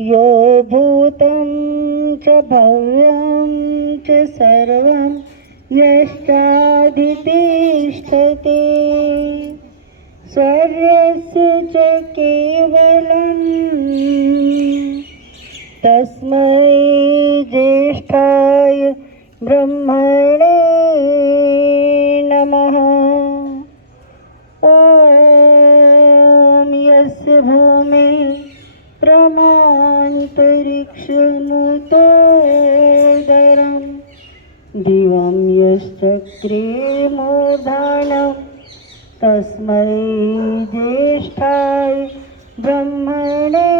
यो भूतं च भव्यं च सर्वं यश्चाधितिष्ठति स्वर्यस्य च केवलं तस्मै ज्येष्ठाय ब्रह्मणे नमः। ॐ यस्य भूमि प्रमान्तरिक्षमुतोदरं दिवं यश्चक्रे मूर्धनं तस्मै ज्येष्ठाय ब्रह्मणे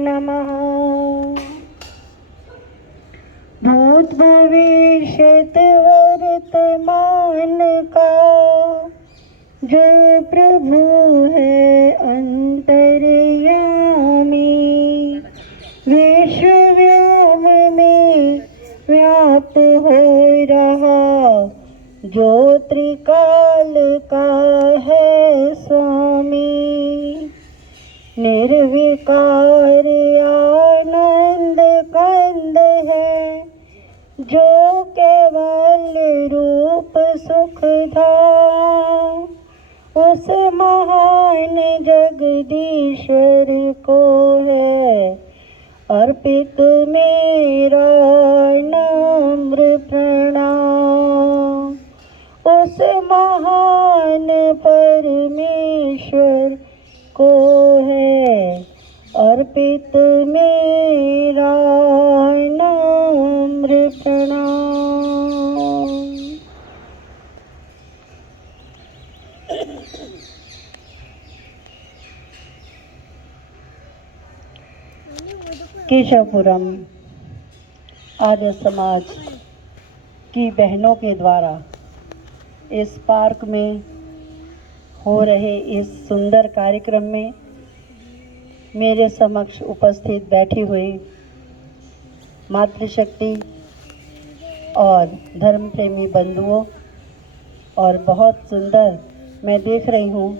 नमः। भूत भविष्यत वर्तमान का जो प्रभु है अंतर्यामी, विश्व व्योम में व्याप्त हो रहा जो त्रिकाल का है स्वामी, निर्विकार आनंद कंद है जो केवल रूप सुख धाम, उस महान जगदीश्वर को है अर्पित मेरा नम्र प्रणाम। उस महान परमेश्वर को है अर्पित मेरा नम्र प्रणाम। केशवपुरम आर्य समाज की बहनों के द्वारा इस पार्क में हो रहे इस सुंदर कार्यक्रम में मेरे समक्ष उपस्थित बैठी हुई मातृशक्ति और धर्म प्रेमी बंधुओं, और बहुत सुंदर मैं देख रही हूँ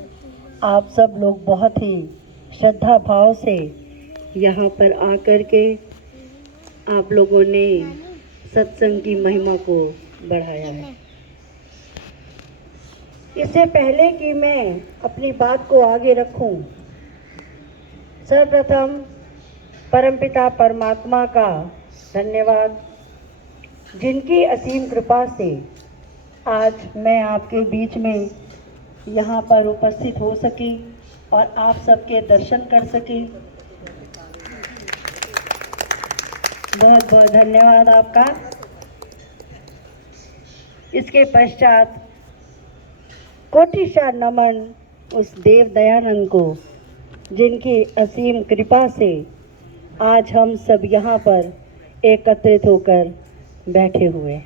आप सब लोग बहुत ही श्रद्धा भाव से यहाँ पर आकर के आप लोगों ने सत्संग की महिमा को बढ़ाया है। इससे पहले कि मैं अपनी बात को आगे रखूं, सर्वप्रथम परमपिता परमात्मा का धन्यवाद, जिनकी असीम कृपा से आज मैं आपके बीच में यहाँ पर उपस्थित हो सकी और आप सबके दर्शन कर सकी। बहुत बहुत धन्यवाद आपका। इसके पश्चात कोटिशा नमन उस देव दयानंद को, जिनकी असीम कृपा से आज हम सब यहाँ पर एकत्रित होकर बैठे हुए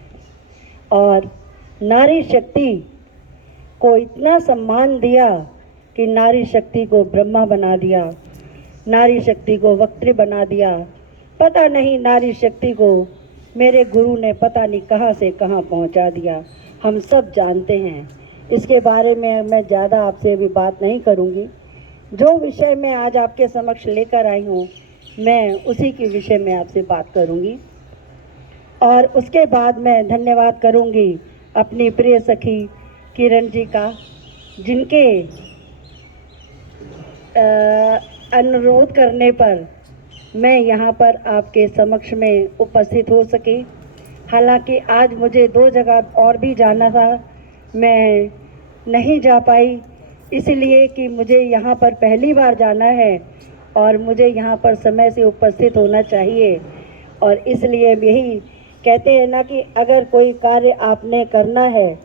और नारी शक्ति को इतना सम्मान दिया कि नारी शक्ति को ब्रह्मा बना दिया, नारी शक्ति को वक्त्री बना दिया। पता नहीं नारी शक्ति को मेरे गुरु ने पता नहीं कहाँ से कहाँ पहुँचा दिया, हम सब जानते हैं। इसके बारे में मैं ज़्यादा आपसे अभी बात नहीं करूँगी। जो विषय मैं आज आपके समक्ष लेकर आई हूँ, मैं उसी के विषय में आपसे बात करूँगी। और उसके बाद मैं धन्यवाद करूँगी अपनी प्रिय सखी किरण जी का, जिनके अनुरोध करने पर मैं यहाँ पर आपके समक्ष में उपस्थित हो सकी। हालांकि आज मुझे 2 जगह और भी जाना था, मैं नहीं जा पाई, इसलिए कि मुझे यहाँ पर पहली बार जाना है और मुझे यहाँ पर समय से उपस्थित होना चाहिए। और इसलिए यही कहते हैं ना कि अगर कोई कार्य आपने करना है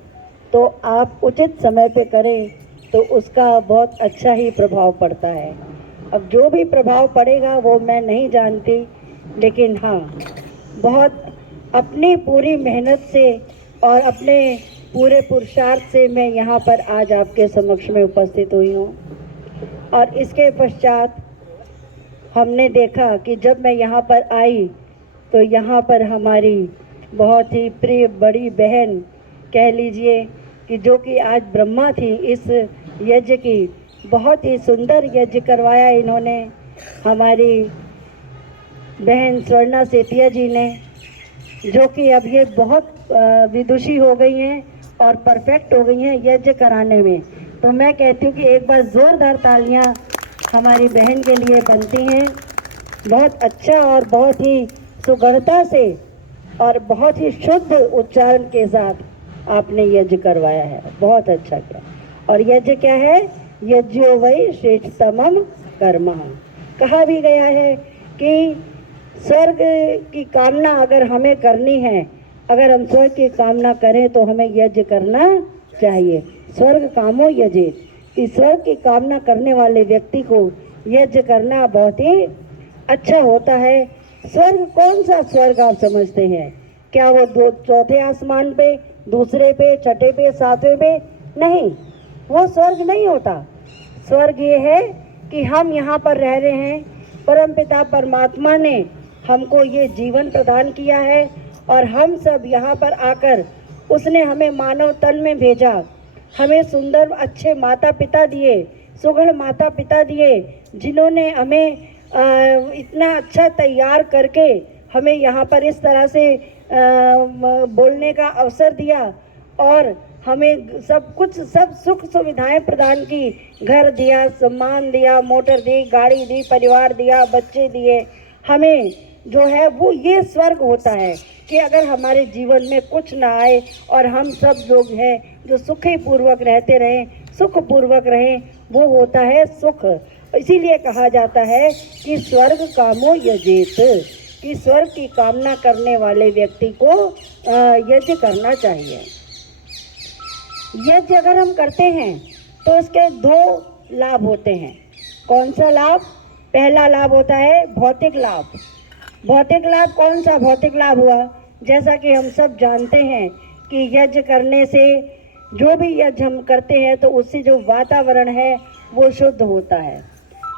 तो आप उचित समय पे करें तो उसका बहुत अच्छा ही प्रभाव पड़ता है। अब जो भी प्रभाव पड़ेगा वो मैं नहीं जानती, लेकिन हाँ, बहुत अपनी पूरी मेहनत से और अपने पूरे पुरुषार्थ से मैं यहाँ पर आज आपके समक्ष में उपस्थित हुई हूँ। और इसके पश्चात हमने देखा कि जब मैं यहाँ पर आई तो यहाँ पर हमारी बहुत ही प्रिय बड़ी बहन कह लीजिए कि जो कि आज ब्रह्मा थी, इस यज्ञ की बहुत ही सुंदर यज्ञ करवाया इन्होंने। हमारी बहन स्वर्णा सेतिया जी ने, जो कि अब ये बहुत विदुषी हो गई हैं और परफेक्ट हो गई हैं यज्ञ कराने में। तो मैं कहती हूँ कि एक बार ज़ोरदार तालियाँ हमारी बहन के लिए बनती हैं। बहुत अच्छा और बहुत ही सुगढ़ता से और बहुत ही शुद्ध उच्चारण के साथ आपने यज्ञ करवाया है, बहुत अच्छा किया। और यज्ञ क्या है? यज्ञो वै श्रेष्ठतमम कर्म। कहा भी गया है कि स्वर्ग की कामना अगर हमें करनी है, अगर हम स्वर्ग की कामना करें तो हमें यज्ञ करना चाहिए। स्वर्ग कामो यजेत, कि स्वर्ग की कामना करने वाले व्यक्ति को यज्ञ करना बहुत ही अच्छा होता है। स्वर्ग कौन सा स्वर्ग आप समझते हैं? क्या वो चौथे आसमान पे, दूसरे पे, छठे पे, सातवें पे? नहीं, वो स्वर्ग नहीं होता। स्वर्ग ये है कि हम यहाँ पर रह रहे हैं, परमपिता परमात्मा ने हमको ये जीवन प्रदान किया है और हम सब यहाँ पर आकर उसने हमें मानव तन में भेजा, हमें सुंदर अच्छे माता पिता दिए, सुघड़ माता पिता दिए, जिन्होंने हमें इतना अच्छा तैयार करके हमें यहाँ पर इस तरह से बोलने का अवसर दिया और हमें सब कुछ, सब सुख सुविधाएं प्रदान की, घर दिया, सम्मान दिया, मोटर दी, गाड़ी दी, परिवार दिया, बच्चे दिए। हमें जो है वो ये स्वर्ग होता है कि अगर हमारे जीवन में कुछ ना आए और हम सब लोग हैं जो सुखी पूर्वक रहते रहें, सुख पूर्वक रहें, वो होता है सुख। इसीलिए कहा जाता है कि स्वर्ग कामो यजेत, कि स्वर्ग की कामना करने वाले व्यक्ति को यज्ञ करना चाहिए। यज्ञ अगर हम करते हैं तो इसके दो लाभ होते हैं। कौन सा लाभ? पहला लाभ होता है भौतिक लाभ। भौतिक लाभ कौन सा भौतिक लाभ हुआ? जैसा कि हम सब जानते हैं कि यज्ञ करने से, जो भी यज्ञ हम करते हैं तो उससे जो वातावरण है वो शुद्ध होता है।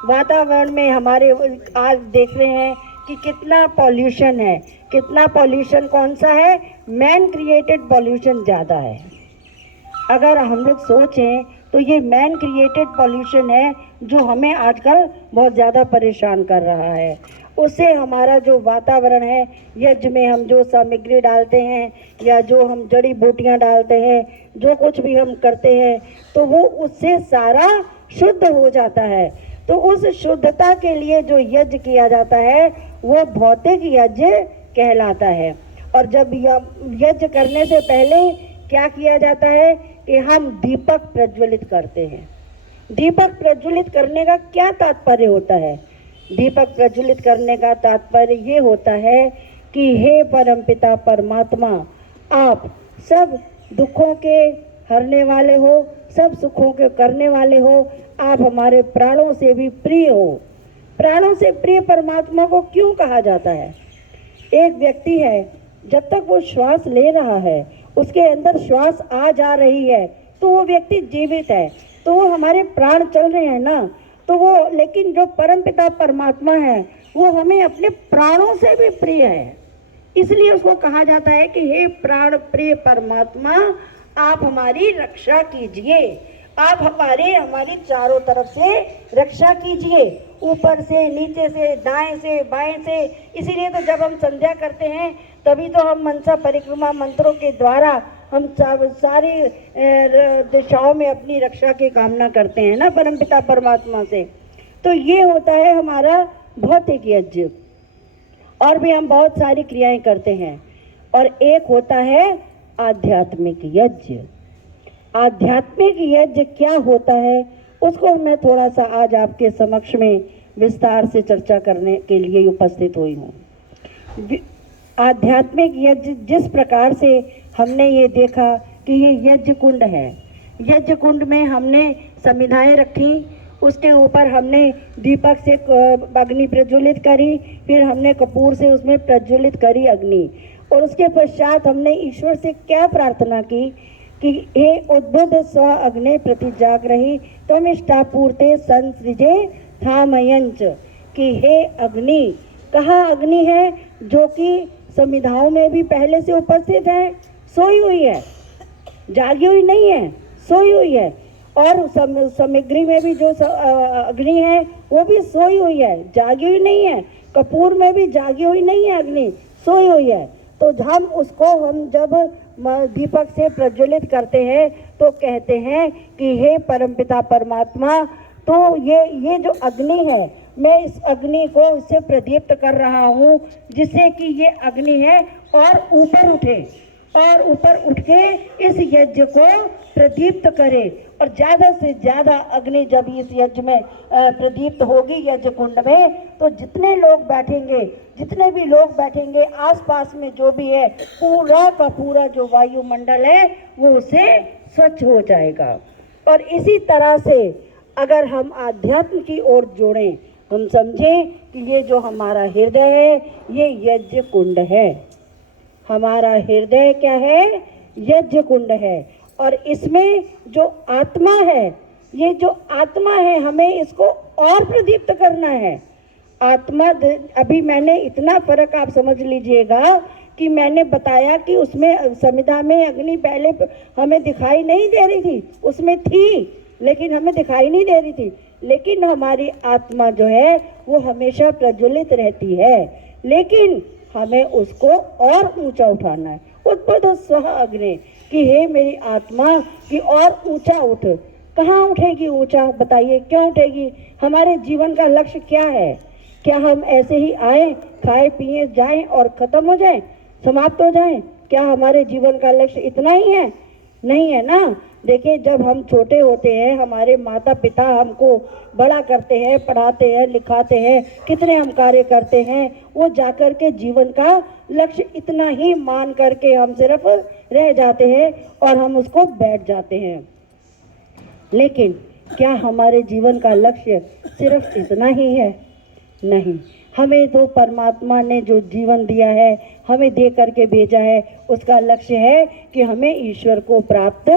वातावरण में हमारे आज देख रहे हैं कि कितना पॉल्यूशन है। कितना पॉल्यूशन कौन सा है? मैन क्रिएटेड पॉल्यूशन ज़्यादा है। अगर हम लोग सोचें तो ये मैन क्रिएटेड पॉल्यूशन है जो हमें आजकल बहुत ज़्यादा परेशान कर रहा है। उससे हमारा जो वातावरण है, यज्ञ में हम जो सामग्री डालते हैं या जो हम जड़ी बूटियां डालते हैं, जो कुछ भी हम करते हैं, तो वो उससे सारा शुद्ध हो जाता है। तो उस शुद्धता के लिए जो यज्ञ किया जाता है वो भौतिक यज्ञ कहलाता है। और जब यज्ञ करने से पहले क्या किया जाता है कि हम दीपक प्रज्वलित करते हैं। दीपक प्रज्वलित करने का क्या तात्पर्य होता है? दीपक प्रज्वलित करने का तात्पर्य ये होता है कि हे परमपिता परमात्मा, आप सब दुखों के हरने वाले हो, सब सुखों के करने वाले हो, आप हमारे प्राणों से भी प्रिय हो। प्राणों से प्रिय परमात्मा को क्यों कहा जाता है? एक व्यक्ति है, जब तक वो श्वास ले रहा है, उसके अंदर श्वास आ जा रही है, तो वो व्यक्ति जीवित है, तो वो हमारे प्राण चल रहे हैं ना। तो वो, लेकिन जो परमपिता परमात्मा है वो हमें अपने प्राणों से भी प्रिय है, इसलिए उसको कहा जाता है कि हे प्राण प्रिय परमात्मा, आप हमारी रक्षा कीजिए, आप हमारी चारों तरफ से रक्षा कीजिए, ऊपर से, नीचे से, दाएं से, बाएं से। इसीलिए तो जब हम संध्या करते हैं तभी तो हम मनसा परिक्रमा मंत्रों के द्वारा हम सारी दिशाओं में अपनी रक्षा की कामना करते हैं ना परमपिता परमात्मा से। तो ये होता है हमारा भौतिक यज्ञ। और भी हम बहुत सारी क्रियाएं करते हैं। और एक होता है आध्यात्मिक यज्ञ। आध्यात्मिक यज्ञ क्या होता है उसको मैं थोड़ा सा आज आपके समक्ष में विस्तार से चर्चा करने के लिए उपस्थित हुई हूँ। आध्यात्मिक यज्ञ जिस प्रकार से हमने ये देखा कि ये यज्ञ कुंड है, यज्ञ कुंड में हमने समिधाएं रखी, उसके ऊपर हमने दीपक से अग्नि प्रज्वलित करी, फिर हमने कपूर से उसमें प्रज्वलित करी अग्नि, और उसके पश्चात हमने ईश्वर से क्या प्रार्थना की कि हे उद्बुद्ध स्व अग्नि प्रतिजाग्रही त्वमिष्टापूर्ते संसृजे थामयंच, कि हे अग्नि, कहाँ अग्नि है जो कि समिधाओं में भी पहले से उपस्थित है, सोई हुई है, जागी हुई नहीं है, सोई हुई है। और सामग्री में भी जो अग्नि है वो भी सोई हुई है, जागी हुई नहीं है। कपूर में भी जागी हुई नहीं है अग्नि, सोई हुई है। तो हम जब दीपक से प्रज्वलित करते हैं तो कहते हैं कि हे परमपिता परमात्मा, तो ये जो अग्नि है, मैं इस अग्नि को इससे प्रदीप्त कर रहा हूँ, जिससे कि ये अग्नि है और ऊपर उठे और ऊपर उठ के इस यज्ञ को प्रदीप्त करे। और ज्यादा से ज्यादा अग्नि जब इस यज्ञ में प्रदीप्त होगी यज्ञ कुंड में, तो जितने भी लोग बैठेंगे आसपास में जो भी है, पूरा का पूरा जो वायुमंडल है वो उससे स्वच्छ हो जाएगा। और इसी तरह से अगर हम आध्यात्म की ओर जोड़ें, हम समझें कि ये जो हमारा हृदय है ये यज्ञ कुंड है। हमारा हृदय क्या है? यज्ञ कुंड है। और इसमें जो आत्मा है, ये जो आत्मा है, हमें इसको और प्रदीप्त करना है। आत्मा, अभी मैंने इतना फर्क आप समझ लीजिएगा कि मैंने बताया कि उसमें समिधा में अग्नि पहले हमें दिखाई नहीं दे रही थी, उसमें थी लेकिन हमें दिखाई नहीं दे रही थी। लेकिन हमारी आत्मा जो है वो हमेशा प्रज्वलित रहती है, लेकिन हमें उसको और ऊंचा उठाना है। उद्बोध स्वः अग्नि कि हे मेरी आत्मा कि और ऊंचा उठ। कहाँ उठेगी ऊंचा? बताइए क्यों उठेगी? हमारे जीवन का लक्ष्य क्या है? क्या हम ऐसे ही आए, खाए पिए जाएं और खत्म हो जाएं, समाप्त हो जाएं? क्या हमारे जीवन का लक्ष्य इतना ही है? नहीं है ना। देखिए, जब हम छोटे होते हैं, हमारे माता पिता हमको बड़ा करते हैं, पढ़ाते हैं, लिखाते हैं, कितने हम कार्य करते हैं, वो जाकर के जीवन का लक्ष्य इतना ही मान करके हम सिर्फ रह जाते हैं और हम उसको बैठ जाते हैं। लेकिन क्या हमारे जीवन का लक्ष्य सिर्फ इतना ही है? नहीं। हमें तो परमात्मा ने जो जीवन दिया है, हमें दे करके भेजा है, उसका लक्ष्य है कि हमें ईश्वर को प्राप्त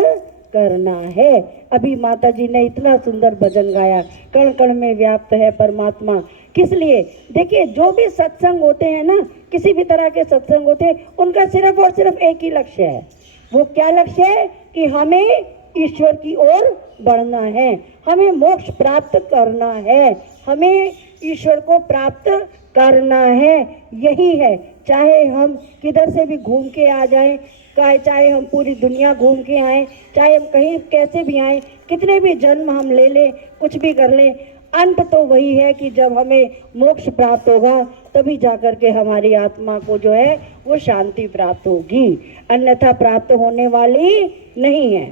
करना है। अभी माता जी ने इतना सुंदर भजन गाया, कण कण में व्याप्त है परमात्मा। किस लिए? देखिए, जो भी सत्संग होते हैं ना, किसी भी तरह के सत्संग होते हैं, उनका सिर्फ और सिर्फ एक ही लक्ष्य है। वो क्या लक्ष्य है? कि हमें ईश्वर की ओर बढ़ना है, हमें मोक्ष प्राप्त करना है, हमें ईश्वर को प्राप्त करना है। यही है। चाहे हम किधर से भी घूम के आ जाएं, चाहे हम पूरी दुनिया घूम के आए, चाहे हम कहीं कैसे भी आए, कितने भी जन्म हम ले लें, कुछ भी कर लें, अंत तो वही है कि जब हमें मोक्ष प्राप्त होगा तभी जाकर के हमारी आत्मा को जो है वो शांति प्राप्त होगी, अन्यथा प्राप्त होने वाली नहीं है।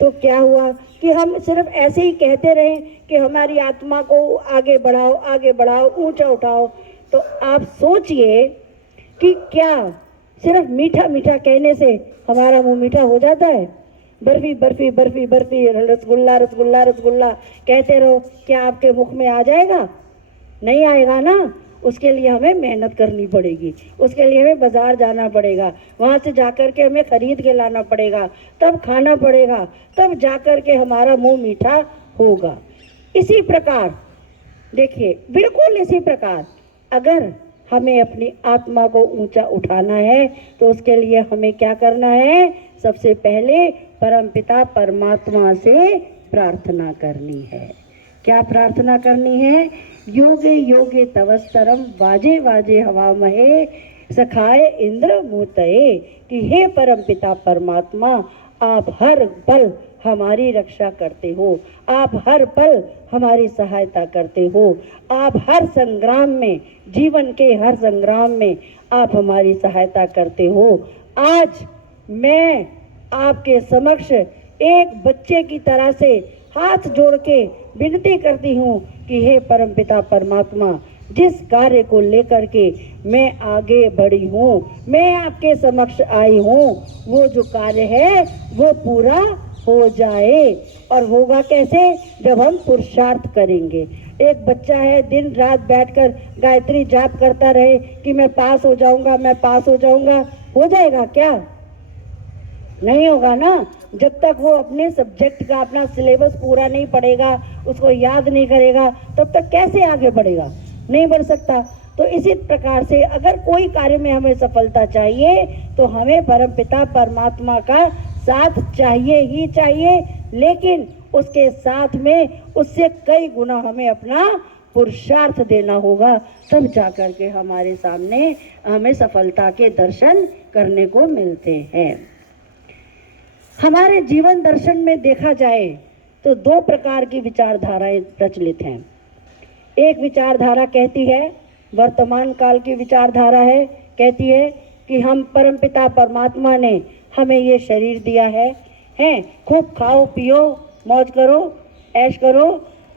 तो क्या हुआ कि हम सिर्फ ऐसे ही कहते रहें कि हमारी आत्मा को आगे बढ़ाओ, आगे बढ़ाओ, ऊंचा उठाओ। तो आप सोचिए कि क्या सिर्फ मीठा मीठा कहने से हमारा मुंह मीठा हो जाता है? बर्फी बर्फी बर्फी बर्फी, रसगुल्ला रसगुल्ला रसगुल्ला कहते रहो, क्या आपके मुख में आ जाएगा? नहीं आएगा ना। उसके लिए हमें मेहनत करनी पड़ेगी, उसके लिए हमें बाजार जाना पड़ेगा, वहाँ से जाकर के हमें खरीद के लाना पड़ेगा, तब खाना पड़ेगा, तब जाकर के हमारा मुंह मीठा होगा। इसी प्रकार देखिए, बिल्कुल इसी प्रकार अगर हमें अपनी आत्मा को ऊंचा उठाना है तो उसके लिए हमें क्या करना है? सबसे पहले परमपिता परमात्मा से प्रार्थना करनी है। क्या प्रार्थना करनी है? योगे योगे तवस्तरम वाजे वाजे हवा महे सखाए इंद्र मूतये, कि हे परमपिता परमात्मा, आप हर पल हमारी रक्षा करते हो, आप हर पल हमारी सहायता करते हो, आप हर संग्राम में, जीवन के हर संग्राम में आप हमारी सहायता करते हो। आज मैं आपके समक्ष एक बच्चे की तरह से हाथ जोड़ के विनती करती हूँ कि हे परमपिता परमात्मा, जिस कार्य को लेकर के मैं आगे बढ़ी हूँ, मैं आपके समक्ष आई हूँ, वो जो कार्य है वो पूरा हो जाए। और होगा कैसे? जब हम पुरुषार्थ करेंगे। एक बच्चा है, दिन रात बैठकर गायत्री जाप करता रहे कि मैं पास हो जाऊंगा, मैं पास हो जाऊंगा, हो जाएगा क्या? नहीं होगा ना। जब तक वो अपने सब्जेक्ट का अपना सिलेबस पूरा नहीं पढ़ेगा, उसको याद नहीं करेगा, तब तक कैसे आगे बढ़ेगा? नहीं बढ़ सकता। तो इसी प्रकार से अगर कोई कार्य में हमें सफलता चाहिए तो हमें परमपिता परमात्मा का साथ चाहिए ही चाहिए, लेकिन उसके साथ में उससे कई गुना हमें अपना पुरुषार्थ देना होगा, तब जाकर के हमारे सामने हमें सफलता के दर्शन करने को मिलते हैं। हमारे जीवन दर्शन में देखा जाए तो दो प्रकार की विचारधाराएं प्रचलित हैं। एक विचारधारा कहती है, वर्तमान काल की विचारधारा है, कहती है कि हम परमपिता परमात्मा ने हमें ये शरीर दिया है, खूब खाओ पियो मौज करो ऐश करो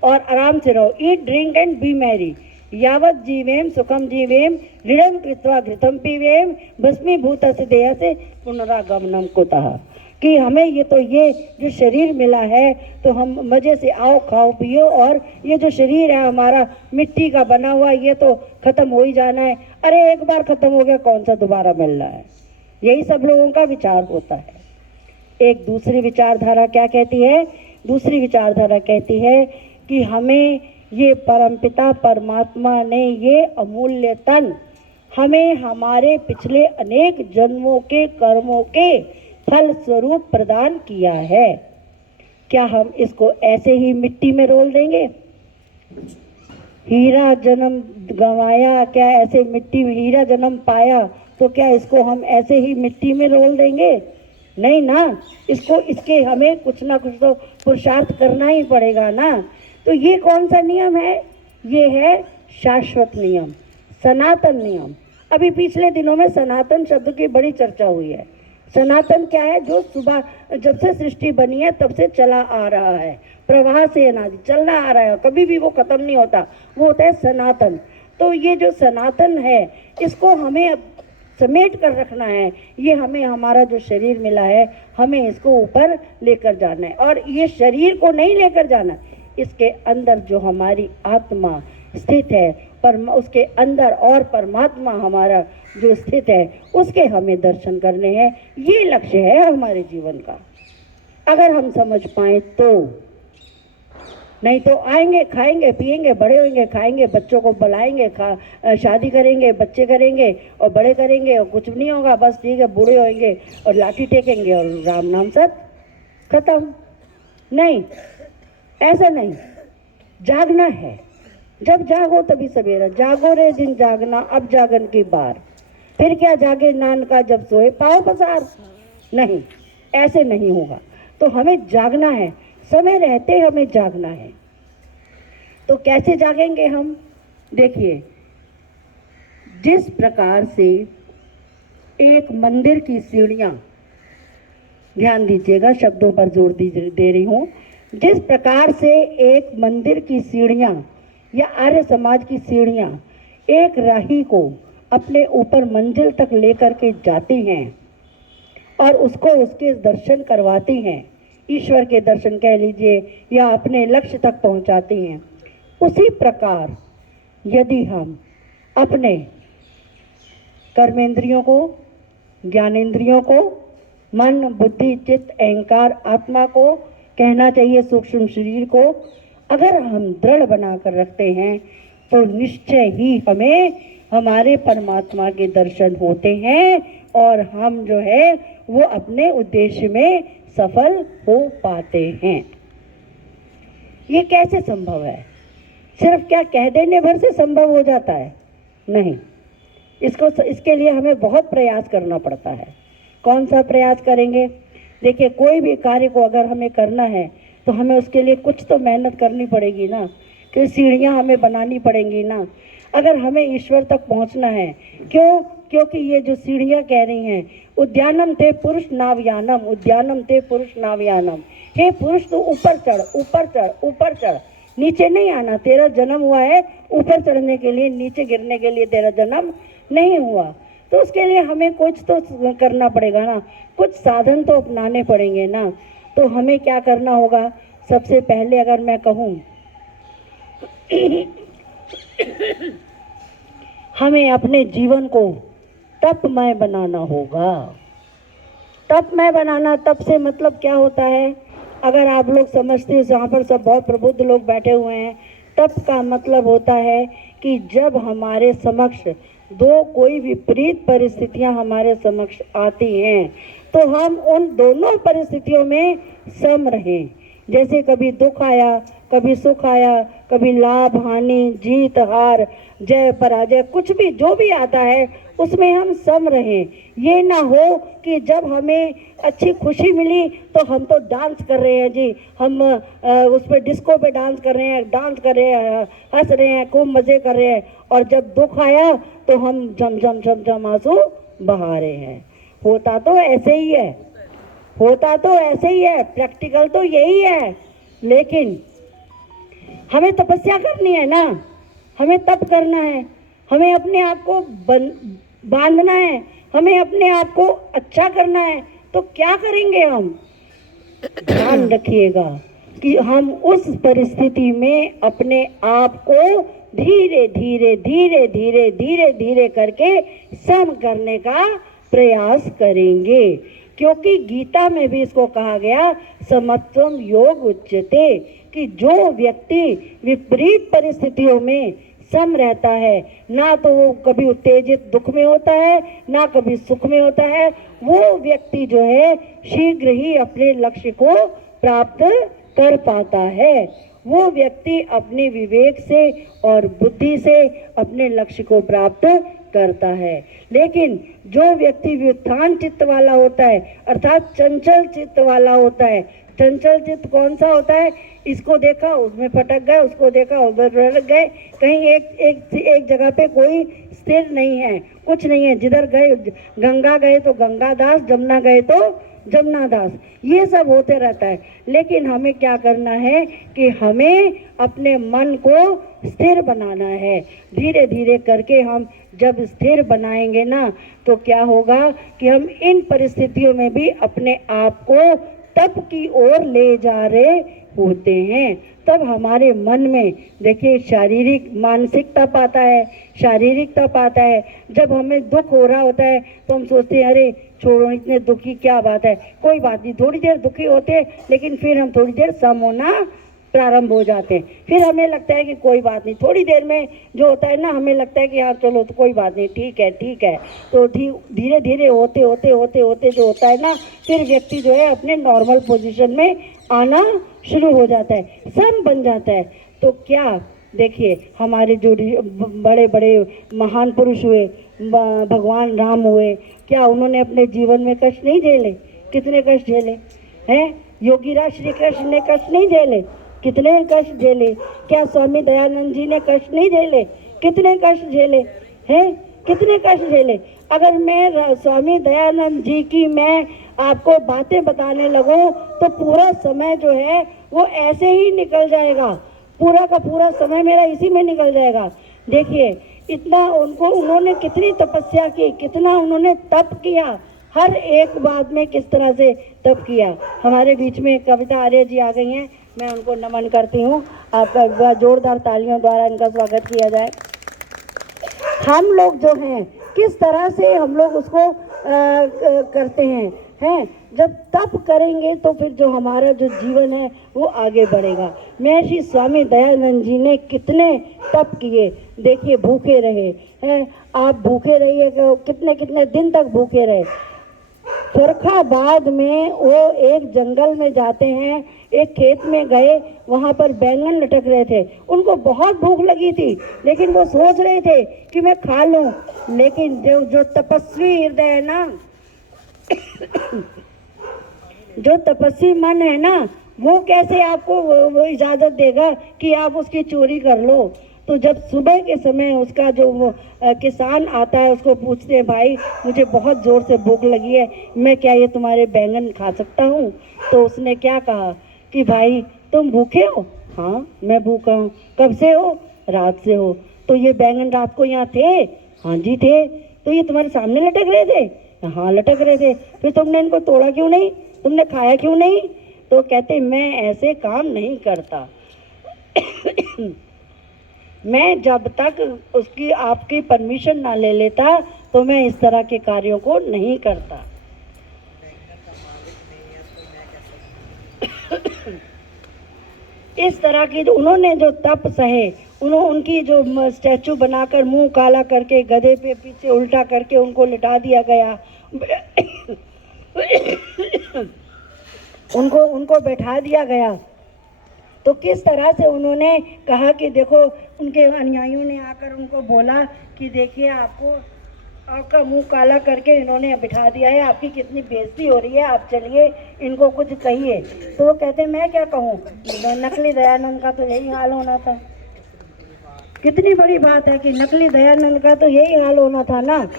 और आराम से रहो, eat drink and B Mary, यावत जीवेम सुखम जीवेम ऋणम कृत्वा घृतम पीवेम भस्मीभूतस्य देहस्य पुनरागमनम कुतः, कि हमें ये जो शरीर मिला है तो हम मज़े से आओ खाओ पियो, और ये जो शरीर है हमारा मिट्टी का बना हुआ, ये तो ख़त्म हो ही जाना है। अरे एक बार ख़त्म हो गया कौन सा दोबारा मिलना है, यही सब लोगों का विचार होता है। एक दूसरी विचारधारा क्या कहती है? दूसरी विचारधारा कहती है कि हमें ये परमपिता परमात्मा ने ये अमूल्य तन हमें हमारे पिछले अनेक जन्मों के कर्मों के फल स्वरूप प्रदान किया है। क्या हम इसको ऐसे ही मिट्टी में रोल देंगे? हीरा जन्म गंवाया, क्या ऐसे मिट्टी में हीरा जन्म पाया तो क्या इसको हम ऐसे ही मिट्टी में रोल देंगे? नहीं ना, इसके हमें कुछ ना कुछ तो पुरुषार्थ करना ही पड़ेगा ना। तो ये कौन सा नियम है? ये है शाश्वत नियम, सनातन नियम। अभी पिछले दिनों में सनातन शब्द की बड़ी चर्चा हुई है। सनातन क्या है? जो सुबह जब से सृष्टि बनी है तब से चला आ रहा है, प्रवाह से अनादि चलना आ रहा है, कभी भी वो खत्म नहीं होता, वो होता है सनातन। तो ये जो सनातन है इसको हमें समेट कर रखना है। ये हमें हमारा जो शरीर मिला है हमें इसको ऊपर लेकर जाना है, और ये शरीर को नहीं लेकर जाना, इसके अंदर जो हमारी आत्मा स्थित है उसके अंदर और परमात्मा हमारा जो स्थित है उसके हमें दर्शन करने हैं। ये लक्ष्य है हमारे जीवन का, अगर हम समझ पाए तो। नहीं तो आएंगे खाएंगे पिएंगे बड़े होंगे, खाएंगे बच्चों को बुलाएंगे, शादी करेंगे बच्चे करेंगे और बड़े करेंगे और कुछ नहीं होगा, बस ठीक है बूढ़े होंगे और लाठी टेकेंगे और राम नाम सब खत्म। नहीं, ऐसा नहीं, जागना है। जब जागो तभी सवेरा, जागो रे दिन जागना अब जागन की बार, फिर क्या जागे नानका जब सोए पाओ पसार। नहीं, ऐसे नहीं होगा। तो हमें जागना है, समय रहते हमें जागना है। तो कैसे जागेंगे हम? देखिए, जिस प्रकार से एक मंदिर की सीढ़ियाँ, ध्यान दीजिएगा शब्दों पर जोर दे रही हूँ, जिस प्रकार से एक मंदिर की सीढ़ियाँ या आर्य समाज की सीढ़ियाँ एक राही को अपने ऊपर मंजिल तक लेकर के जाती हैं और उसको उसके दर्शन करवाती हैं, ईश्वर के दर्शन कह लीजिए, या अपने लक्ष्य तक पहुंचाती हैं, उसी प्रकार यदि हम अपने कर्मेंद्रियों को, ज्ञानेंद्रियों को, मन बुद्धि चित्त अहंकार आत्मा को, कहना चाहिए सूक्ष्म शरीर को, अगर हम दृढ़ बनाकर रखते हैं तो निश्चय ही हमें हमारे परमात्मा के दर्शन होते हैं और हम जो है वो अपने उद्देश्य में सफल हो पाते हैं। ये कैसे संभव है? सिर्फ क्या कह देने भर से संभव हो जाता है? नहीं, इसके लिए हमें बहुत प्रयास करना पड़ता है। कौन सा प्रयास करेंगे? देखिए, कोई भी कार्य को अगर हमें करना है तो हमें उसके लिए कुछ तो मेहनत करनी पड़ेगी ना, कि सीढ़ियाँ हमें बनानी पड़ेंगी ना। अगर हमें ईश्वर तक पहुँचना है, क्यों? क्योंकि ये जो सीढ़ियाँ कह रही हैं, उद्यानम ते पुरुष नावयानम, उद्यानम ते पुरुष नावयानम, हे पुरुष तू ऊपर चढ़ ऊपर चढ़ ऊपर चढ़, नीचे नहीं आना। तेरा जन्म हुआ है ऊपर चढ़ने के लिए, नीचे गिरने के लिए तेरा जन्म नहीं हुआ। तो उसके लिए हमें कुछ तो करना पड़ेगा ना, कुछ साधन तो अपनाने पड़ेंगे ना। तो हमें क्या करना होगा? सबसे पहले अगर मैं कहूँ हमें अपने जीवन को तपमय बनाना होगा। तपमय बनाना, तप से मतलब क्या होता है? अगर आप लोग समझते हो, यहाँ पर सब बहुत प्रबुद्ध लोग बैठे हुए हैं, तप का मतलब होता है कि जब हमारे समक्ष दो कोई विपरीत परिस्थितियां हमारे समक्ष आती हैं तो हम उन दोनों परिस्थितियों में सम रहें, जैसे कभी दुख आया, कभी सुख आया, कभी लाभ हानि, जीत हार, जय पराजय, कुछ भी जो भी आता है उसमें हम सम रहें। ये ना हो कि जब हमें अच्छी खुशी मिली तो हम तो डांस कर रहे हैं जी, हम उस पर डिस्को पे डांस कर रहे हैं, डांस कर रहे हैं, हंस रहे हैं, खूब मज़े कर रहे हैं, और जब दुख आया तो हम झम झम झम झम आंसू बहा रहे हैं। होता तो ऐसे ही है, होता तो ऐसे ही है, प्रैक्टिकल तो यही है। लेकिन हमें तपस्या करनी है ना, हमें तप करना है, हमें अपने आप को बांधना है, हमें अपने आप को अच्छा करना है। तो क्या करेंगे हम? ध्यान रखिएगा कि हम उस परिस्थिति में अपने आप को धीरे धीरे धीरे धीरे धीरे धीरे करके सम करने का प्रयास करेंगे, क्योंकि गीता में भी इसको कहा गया समत्वम योग उच्यते, कि जो व्यक्ति विपरीत परिस्थितियों में सम रहता है, ना तो वो कभी उत्तेजित दुख में होता है, ना कभी सुख में होता है, वो व्यक्ति जो है शीघ्र ही अपने लक्ष्य को प्राप्त कर पाता है। वो व्यक्ति अपने विवेक से और बुद्धि से अपने लक्ष्य को प्राप्त करता है। लेकिन जो व्यक्ति व्युत्थान चित्त वाला होता है, अर्थात चंचल चित्त वाला होता है, चंचल चित्त कौन सा होता है? इसको देखा उसमें फटक गए, उसको देखा उधर लग गए, कहीं एक जगह पे कोई स्थिर नहीं है, कुछ नहीं है। जिधर गए, गंगा गए तो गंगा दास, जमुना गए तो जमुना दास, ये सब होते रहता है। लेकिन हमें क्या करना है कि हमें अपने मन को स्थिर बनाना है। धीरे धीरे करके हम जब स्थिर बनाएंगे ना, तो क्या होगा कि हम इन परिस्थितियों में भी अपने आप को तप की ओर ले जा रहे होते हैं। तब हमारे मन में देखिए शारीरिक मानसिक तप आता है, शारीरिक तप आता है। जब हमें दुख हो रहा होता है तो हम सोचते हैं अरे छोड़ो, इतने दुखी क्या बात है, कोई बात नहीं, थोड़ी देर दुखी होते हैं, लेकिन फिर हम थोड़ी देर सम होना प्रारंभ हो जाते हैं। फिर हमें लगता है कि कोई बात नहीं, थोड़ी देर में जो होता है ना, हमें लगता है कि हाँ चलो तो कोई बात नहीं, ठीक है ठीक है। तो धीरे धीरे होते होते होते होते जो होता है ना, फिर व्यक्ति जो है अपने नॉर्मल पोजीशन में आना शुरू हो जाता है, सम बन जाता है। तो क्या देखिए, हमारे जो बड़े बड़े महान पुरुष हुए, भगवान राम हुए, क्या उन्होंने अपने जीवन में कष्ट नहीं झेले? कितने कष्ट झेले हैं? योगीराज श्री कृष्ण ने कष्ट नहीं झेले? कितने कष्ट झेले? क्या स्वामी दयानंद जी ने कष्ट नहीं झेले? कितने कष्ट झेले हैं? कितने कष्ट झेले? अगर मैं स्वामी दयानंद जी की मैं आपको बातें बताने लगूं तो पूरा समय जो है वो ऐसे ही निकल जाएगा, पूरा का पूरा समय मेरा इसी में निकल जाएगा। देखिए इतना उन्होंने कितनी तपस्या की, कितना उन्होंने तप किया, हर एक बात में किस तरह से तप किया। हमारे बीच में कविता आर्य जी आ गई हैं, मैं उनको नमन करती हूँ। आपका एक बार जोरदार तालियों द्वारा इनका स्वागत किया जाए। हम लोग जो हैं किस तरह से हम लोग उसको करते हैं जब तप करेंगे तो फिर जो हमारा जो जीवन है वो आगे बढ़ेगा। महर्षि स्वामी दयानंद जी ने कितने तप किए, देखिए भूखे रहे हैं, आप भूखे रहिए, कितने कितने दिन तक भूखे रहे। फर्रुखाबाद में वो एक जंगल में जाते हैं, एक खेत में गए, वहाँ पर बैंगन लटक रहे थे, उनको बहुत भूख लगी थी, लेकिन वो सोच रहे थे कि मैं खा लूं। लेकिन जो तपस्वी हृदय है ना जो तपस्वी मन है ना, वो कैसे आपको वो इजाज़त देगा कि आप उसकी चोरी कर लो। तो जब सुबह के समय उसका जो किसान आता है, उसको पूछते हैं भाई मुझे बहुत ज़ोर से भूख लगी है, मैं क्या ये तुम्हारे बैंगन खा सकता हूँ? तो उसने क्या कहा कि भाई तुम भूखे हो? हाँ मैं भूखा हूँ। कब से हो? रात से हो। तो ये बैंगन रात को यहाँ थे? हाँ जी थे। तो ये तुम्हारे सामने लटक रहे थे? हाँ लटक रहे थे। फिर तुमने इनको तोड़ा क्यों नहीं? तुमने खाया क्यों नहीं? तो कहते मैं ऐसे काम नहीं करता मैं जब तक उसकी आपकी परमिशन ना ले लेता तो मैं इस तरह के कार्यों को नहीं करता। इस तरह की जो उन्होंने जो तप सहे, उनकी जो स्टैचू बनाकर मुंह काला करके गधे पे पीछे उल्टा करके उनको लिटा दिया गया उनको बैठा दिया गया, तो किस तरह से उन्होंने कहा कि देखो, उनके अनुयायियों ने आकर उनको बोला कि देखिए आपको आपका मुंह काला करके इन्होंने बिठा दिया है, आपकी कितनी बेइज्जती हो रही है, आप चलिए इनको कुछ कहिए। तो वो कहते मैं क्या कहूँ, नकली दयानंद का तो यही हाल होना था। कितनी बड़ी बात है कि नकली दयानंद का तो यही हाल होना था ना।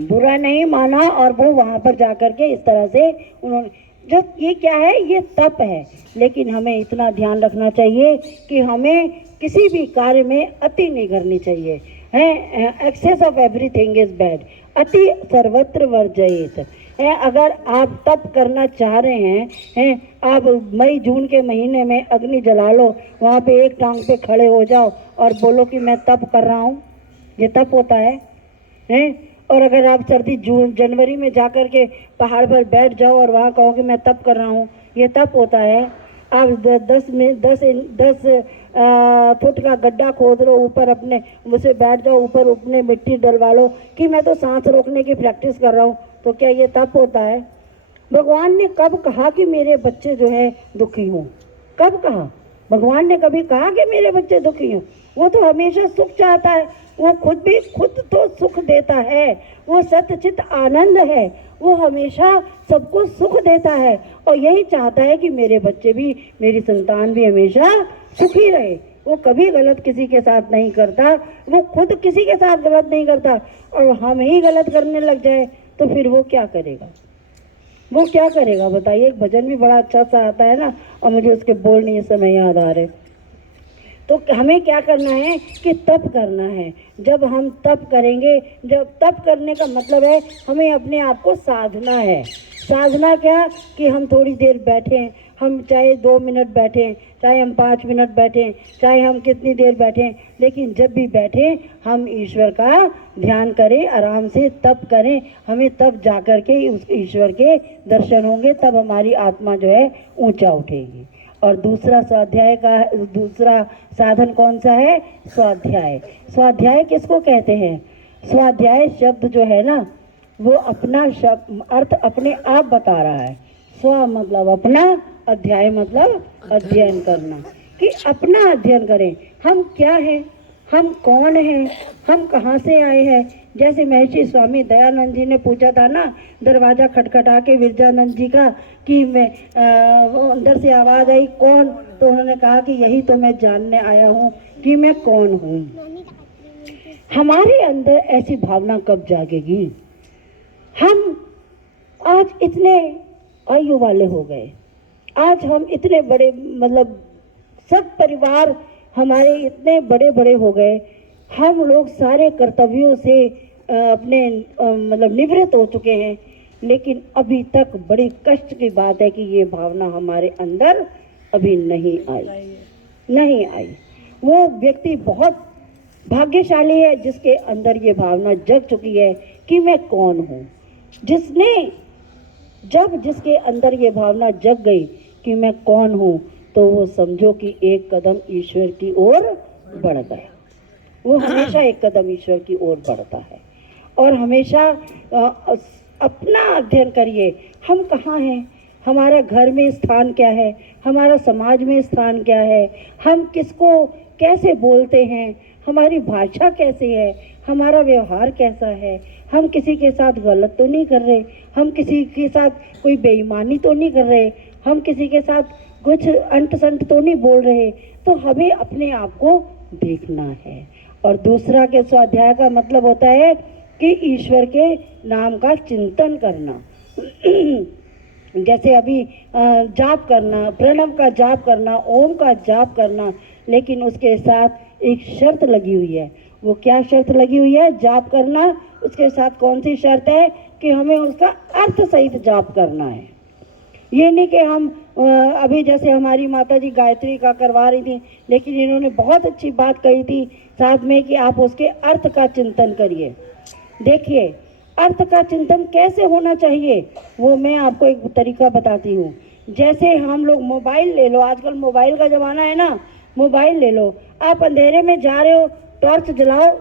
बुरा नहीं माना और वो वहाँ पर जाकर के इस तरह से उन्होंने, जो ये क्या है, ये तप है। लेकिन हमें इतना ध्यान रखना चाहिए कि हमें किसी भी कार्य में अति नहीं करनी चाहिए है। Excess of everything is bad, अति सर्वत्र वर्जयेत है। अगर आप तप करना चाह रहे हैं, आप मई जून के महीने में अग्नि जला लो, वहाँ पे एक टांग पे खड़े हो जाओ और बोलो कि मैं तप कर रहा हूँ, ये तप होता है? और अगर आप सर्दी जून जनवरी में जाकर के पहाड़ पर बैठ जाओ और वहाँ कहो कि मैं तप कर रहा हूँ, ये तप होता है? आप 10 फुट का गड्ढा खोद लो, ऊपर अपने मुझसे बैठ जाओ, ऊपर अपने मिट्टी डलवा लो कि मैं तो सांस रोकने की प्रैक्टिस कर रहा हूँ, तो क्या ये तप होता है? भगवान ने कब कहा कि मेरे बच्चे जो है दुखी हों? कब कहा? भगवान ने कभी कहा कि मेरे बच्चे दुखी हों? वो तो हमेशा सुख चाहता है, वो खुद तो सुख देता है, वो सतचित आनंद है, वो हमेशा सबको सुख देता है और यही चाहता है कि मेरे बच्चे भी, मेरी संतान भी हमेशा सुखी रहे। वो कभी गलत किसी के साथ नहीं करता, वो खुद किसी के साथ गलत नहीं करता, और हम ही गलत करने लग जाए तो फिर वो क्या करेगा? वो क्या करेगा बताइए? एक भजन भी बड़ा अच्छा सा आता है ना, और मुझे उसके बोल नहीं इस समय याद आ रहे। तो हमें क्या करना है कि तप करना है। जब हम तप करेंगे, जब तप करने का मतलब है हमें अपने आप को साधना है। साधना क्या कि हम थोड़ी देर बैठें, हम चाहे 2 मिनट बैठें, चाहे हम 5 मिनट बैठें, चाहे हम कितनी देर बैठें, लेकिन जब भी बैठें हम ईश्वर का ध्यान करें, आराम से तप करें। हमें तब जा कर के उस ईश्वर के दर्शन होंगे, तब हमारी आत्मा जो है ऊंचा उठेगी। और दूसरा स्वाध्याय का दूसरा साधन कौन सा है? स्वाध्याय। स्वाध्याय किसको कहते हैं? स्वाध्याय शब्द जो है ना, वो अपना शब्द अर्थ अपने आप बता रहा है। स्व मतलब अपना, अध्याय मतलब अध्ययन करना, कि अपना अध्ययन करें। हम क्या हैं, हम कौन हैं, हम कहाँ से आए हैं। जैसे महर्षि स्वामी दयानंद जी ने पूछा था ना, दरवाज़ा खटखटा के विरजानंद जी का, कि मैं वो अंदर से आवाज़ आई कौन, तो उन्होंने कहा कि यही तो मैं जानने आया हूँ कि मैं कौन हूँ। हमारे अंदर ऐसी भावना कब जागेगी? हम आज इतने आयु वाले हो गए, आज हम इतने बड़े, मतलब सब परिवार हमारे इतने बड़े बड़े हो गए, हम लोग सारे कर्तव्यों से अपने मतलब निवृत्त हो चुके हैं, लेकिन अभी तक बड़ी कष्ट की बात है कि ये भावना हमारे अंदर अभी नहीं आई। वो व्यक्ति बहुत भाग्यशाली है जिसके अंदर ये भावना जग चुकी है कि मैं कौन हूँ। जिसके अंदर ये भावना जग गई कि मैं कौन हूँ, तो वो समझो कि एक कदम ईश्वर की ओर बढ़ गया। वो हमेशा एक कदम ईश्वर की ओर बढ़ता है। और हमेशा अपना अध्ययन करिए, हम कहाँ हैं, हमारा घर में स्थान क्या है, हमारा समाज में स्थान क्या है, हम किसको कैसे बोलते हैं, हमारी भाषा कैसी है, हमारा व्यवहार कैसा है, हम किसी के साथ गलत तो नहीं कर रहे, हम किसी के साथ कोई बेईमानी तो नहीं कर रहे, हम किसी के साथ कुछ अंट संट तो नहीं बोल रहे। तो हमें अपने आप को देखना है। और दूसरा के स्वाध्याय का मतलब होता है कि ईश्वर के नाम का चिंतन करना। जैसे अभी जाप करना, प्रणव का जाप करना, ओम का जाप करना, लेकिन उसके साथ एक शर्त लगी हुई है। वो क्या शर्त लगी हुई है? जाप करना, उसके साथ कौन सी शर्त है? कि हमें उसका अर्थ सहित जाप करना है। ये नहीं कि हम अभी जैसे हमारी माता जी गायत्री का करवा रही थी, लेकिन इन्होंने बहुत अच्छी बात कही थी साथ में कि आप उसके अर्थ का चिंतन करिए। देखिए, अर्थ का चिंतन कैसे होना चाहिए, वो मैं आपको एक तरीका बताती हूँ। जैसे हम लोग मोबाइल ले लो, आजकल मोबाइल का ज़माना है ना, मोबाइल ले लो, आप अंधेरे में जा रहे हो, टॉर्च जलाओ,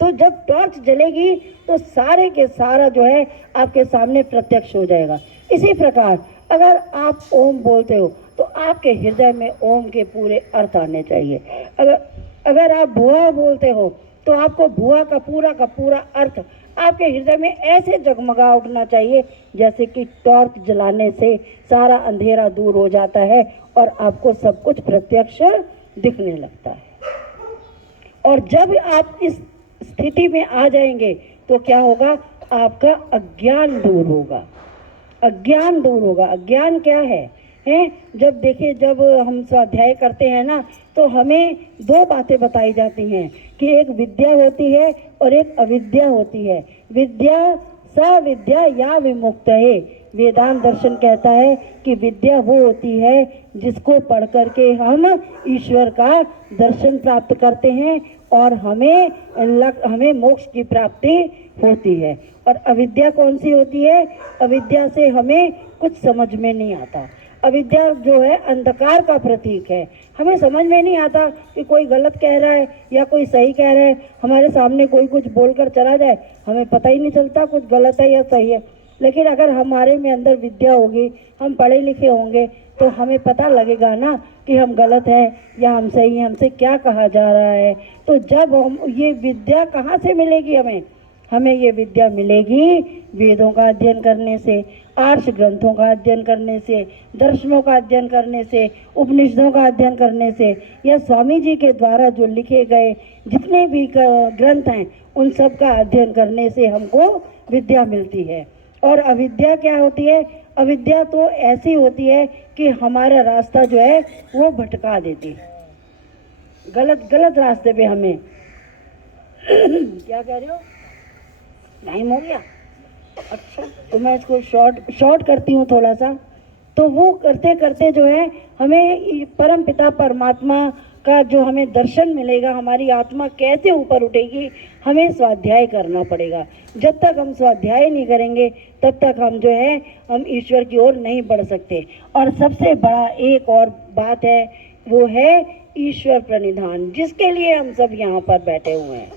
तो जब टॉर्च जलेगी तो सारे के सारा जो है आपके सामने प्रत्यक्ष हो जाएगा। इसी प्रकार अगर आप ओम बोलते हो तो आपके हृदय में ओम के पूरे अर्थ आने चाहिए। अगर अगर आप भुआ बोलते हो तो आपको भुआ का पूरा अर्थ आपके हृदय में ऐसे जगमगा उठना चाहिए जैसे कि टॉर्च जलाने से सारा अंधेरा दूर हो जाता है और आपको सब कुछ प्रत्यक्ष दिखने लगता है। और जब आप इस स्थिति में आ जाएंगे तो क्या होगा, आपका अज्ञान दूर होगा। अज्ञान दूर होगा। अज्ञान क्या है? जब देखिए, जब हम स्वाध्याय करते हैं ना तो हमें दो बातें बताई जाती हैं कि एक विद्या होती है और एक अविद्या होती है। विद्या सा विद्या या विमुक्त है। वेदांत दर्शन कहता है कि विद्या वो होती है जिसको पढ़ करके हम ईश्वर का दर्शन प्राप्त करते हैं और हमें मोक्ष की प्राप्ति होती है। और अविद्या कौन सी होती है? अविद्या से हमें कुछ समझ में नहीं आता। अविद्या जो है अंधकार का प्रतीक है। हमें समझ में नहीं आता कि कोई गलत कह रहा है या कोई सही कह रहा है। हमारे सामने कोई कुछ बोलकर चला जाए, हमें पता ही नहीं चलता कुछ गलत है या सही है। लेकिन अगर हमारे में अंदर विद्या होगी, हम पढ़े लिखे होंगे, तो हमें पता लगेगा ना कि हम गलत हैं या हम सही हैं, हमसे क्या कहा जा रहा है। तो जब हम ये विद्या कहाँ से मिलेगी हमें ये विद्या मिलेगी वेदों का अध्ययन करने से, आर्ष ग्रंथों का अध्ययन करने से, दर्शनों का अध्ययन करने से, उपनिषदों का अध्ययन करने से, या स्वामी जी के द्वारा जो लिखे गए जितने भी ग्रंथ हैं उन सब का अध्ययन करने से हमको विद्या मिलती है। और अविद्या क्या होती है? अविद्या तो ऐसी होती है कि हमारा रास्ता जो है वो भटका देती है, गलत रास्ते पे हमें क्या कह रहे हो? टाइम हो गया? अच्छा, तो मैं इसको शॉर्ट करती हूँ थोड़ा सा। तो वो करते करते जो है हमें परम पिता परमात्मा का जो हमें दर्शन मिलेगा, हमारी आत्मा कैसे ऊपर उठेगी, हमें स्वाध्याय करना पड़ेगा। जब तक हम स्वाध्याय नहीं करेंगे तब तक हम ईश्वर की ओर नहीं बढ़ सकते। और सबसे बड़ा एक और बात है, वो है ईश्वर प्रणिधान, जिसके लिए हम सब यहाँ पर बैठे हुए हैं,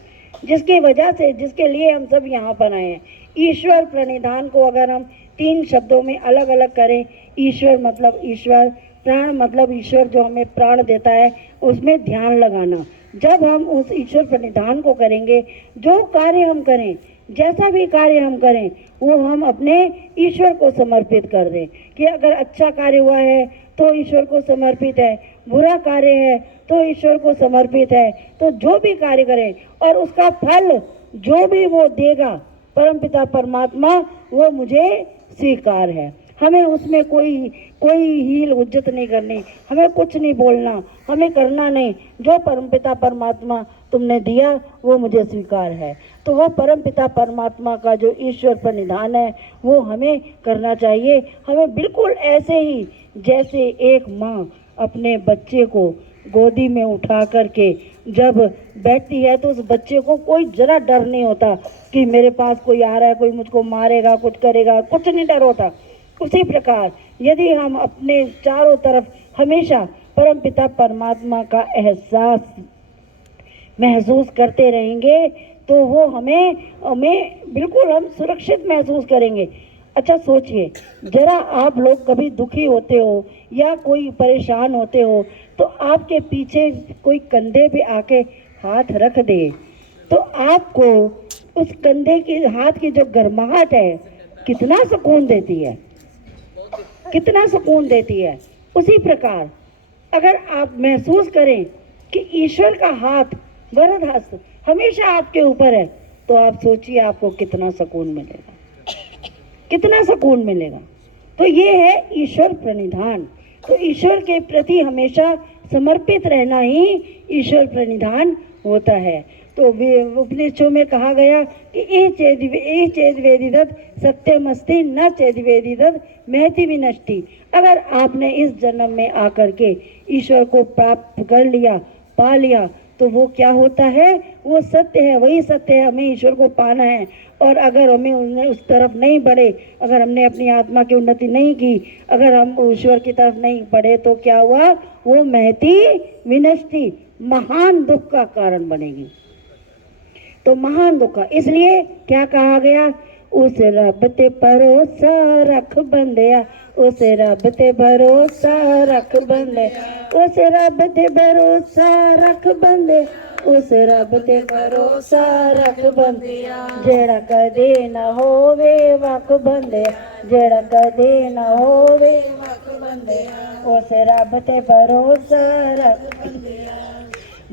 जिसके लिए हम सब यहाँ पर आए हैं। ईश्वर प्रणिधान को अगर हम 3 शब्दों में अलग अलग करें, ईश्वर मतलब ईश्वर, प्राण मतलब ईश्वर जो हमें प्राण देता है, उसमें ध्यान लगाना। जब हम उस ईश्वर प्रणिधान को करेंगे, जो कार्य हम करें, जैसा भी कार्य हम करें, वो हम अपने ईश्वर को समर्पित कर दें। कि अगर अच्छा कार्य हुआ है तो ईश्वर को समर्पित है, बुरा कार्य है तो ईश्वर को समर्पित है। तो जो भी कार्य करें और उसका फल जो भी वो देगा परमपिता परमात्मा, वो मुझे स्वीकार है। हमें उसमें कोई हील हुज्जत नहीं करनी, हमें कुछ नहीं बोलना, हमें करना नहीं। जो परमपिता परमात्मा तुमने दिया वो मुझे स्वीकार है। तो वो परमपिता परमात्मा का जो ईश्वर प्रणिधान है वो हमें करना चाहिए। हमें बिल्कुल ऐसे ही जैसे एक माँ अपने बच्चे को गोदी में उठा करके जब बैठती है तो उस बच्चे को कोई जरा डर नहीं होता कि मेरे पास कोई आ रहा है, कोई मुझको मारेगा, कुछ करेगा, कुछ नहीं डर होता। उसी प्रकार यदि हम अपने चारों तरफ हमेशा परमपिता परमात्मा का एहसास महसूस करते रहेंगे तो वो हमें बिल्कुल हम सुरक्षित महसूस करेंगे। अच्छा सोचिए, जरा आप लोग कभी दुखी होते हो या कोई परेशान होते हो तो आपके पीछे कोई कंधे पे आके हाथ रख दे तो आपको उस कंधे की हाथ की जो गर्माहट है कितना सुकून देती है, कितना सुकून देती है। उसी प्रकार अगर आप महसूस करें कि ईश्वर का हाथ, वरद हस्त हमेशा आपके ऊपर है, तो आप सोचिए आपको कितना सुकून मिलेगा, कितना सुकून मिलेगा। तो ये है ईश्वर प्रणिधान। तो ईश्वर के प्रति हमेशा समर्पित रहना ही ईश्वर प्रणिधान होता है। तो उपनिषदों में कहा गया कि ए चेद वेदिदत सत्यमस्ति न चेद वेदिदत महति विनष्टि। अगर आपने इस जन्म में आकर के ईश्वर को प्राप्त कर लिया, पा लिया, तो वो क्या होता है, वो सत्य है, वही सत्य है, हमें ईश्वर को पाना है। और अगर हमें उस तरफ नहीं बढ़े, अगर हमने अपनी आत्मा की उन्नति नहीं की, अगर हम ईश्वर की तरफ नहीं बढ़े तो क्या हुआ, वो महती विनष्टि, महान दुख का कारण बनेगी। तो महान दुख का, इसलिए क्या कहा गया, उस रब ते भरोसा रख बंदिया उस रब ते भरोसा रख बंदे, उस रब ते भरोसा रख बंदे, उस रब ते भरोसा रख बंदे, जेड़ा कदे ना होवे वक बंदे, जेड़ा कदे ना होवे वक बंदे, उस रब ते भरोसा रख बंदे।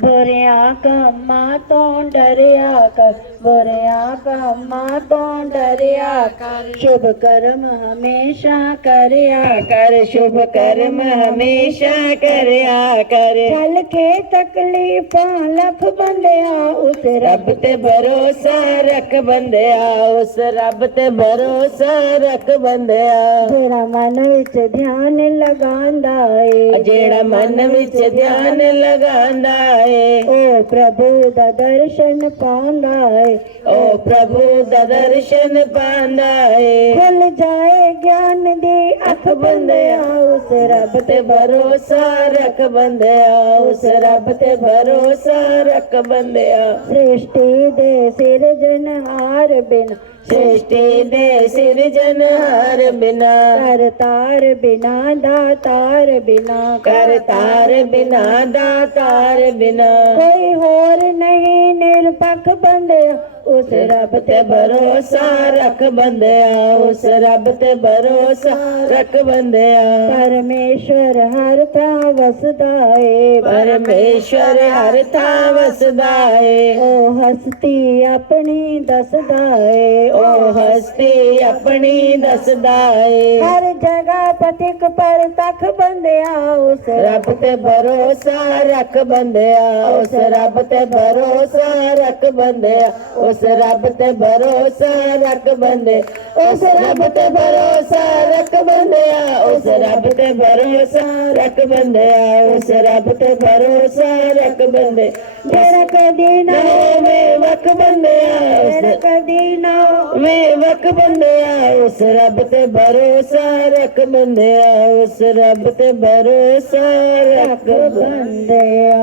बुरियां कामां तो डरिया कर, बुरियां कामां तो डरिया कर, शुभ कर्म हमेशा करया कर, शुभ कर्म हमेशा करया कर। चल के तकलीफां लख बंदिया, उस रब ते भरोसा रख बंदिया, उस रब ते भरोसा रख बंदिया। जेड़ा मन विच ध्यान लगांदा है, जेड़ा मन विच ध्यान लगांदा है, ओ प्रभु दा दर्शन पांदा है, ओ प्रभु दा दर्शन पांदा है। खुल जाए ज्ञान दी अख बंदिया, उस रब ते भरोसा रख बंदिया, उस रब ते भरोसा रख बंदिया। सृष्टि दे सिरजनहार बिन, सृष्टि दे सिरजनहार बिना, करतार बिना दातार बिना, करतार बिना दातार बिना, कोई होर नहीं निरपख बंदिया, उस रब ते भरोसा रख बंदिया, उस रब ते भरोसा रख बंदिया। परमेश्वर हर था वसदा है, परमेश्वर हर था वसदा है, ओ हस्ती अपनी दसदा है, ओ हस्ती अपनी दसदा है। हर जगह पथिक पर तख बंदिया, उस रब ते भरोसा रख बंदिया, उस रब ते भरोसा रख बंदिया, उस रब ते भरोसा रख बंदे, उस रब ते भरोसा रख बंदिया, उस रब ते भरोसा रख बंदिया, उस रब ते भरोसा रख बंदे। जेड़ा कदी ना होवे वक बंदिया, जेड़ा कदी ना होवे वक बंदिया, उस रब ते भरोसा रख बंदिया, उस रब ते भरोसा रख बंदिया।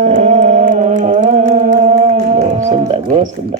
बहुत सुंदर, बहुत सुंदर।